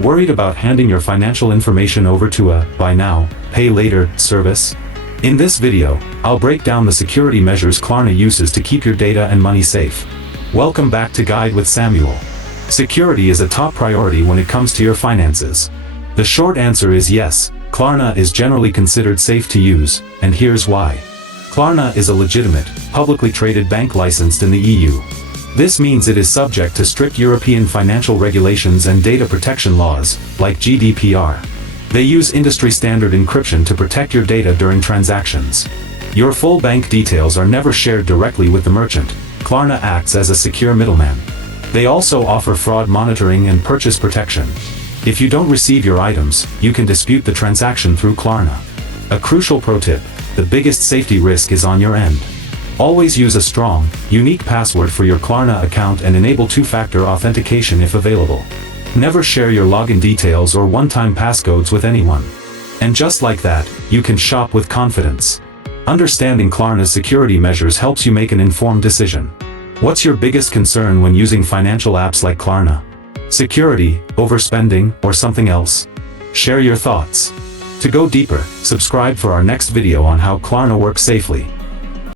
Worried about handing your financial information over to a buy now, pay later service? In this video, I'll break down the security measures Klarna uses to keep your data and money safe. Welcome back to Guide with Samuel. Security is a top priority when it comes to your finances. The short answer is yes, Klarna is generally considered safe to use, and here's why. Klarna is a legitimate, publicly traded bank licensed in the EU. This means it is subject to strict European financial regulations and data protection laws, like GDPR. They use industry-standard encryption to protect your data during transactions. Your full bank details are never shared directly with the merchant. Klarna acts as a secure middleman. They also offer fraud monitoring and purchase protection. If you don't receive your items, you can dispute the transaction through Klarna. A crucial pro tip: the biggest safety risk is on your end. Always use a strong, unique password for your Klarna account and enable two-factor authentication if available. Never share your login details or one-time passcodes with anyone. And just like that, you can shop with confidence. Understanding Klarna's security measures helps you make an informed decision. What's your biggest concern when using financial apps like Klarna? Security, overspending, or something else? Share your thoughts. To go deeper, subscribe for our next video on how Klarna works safely.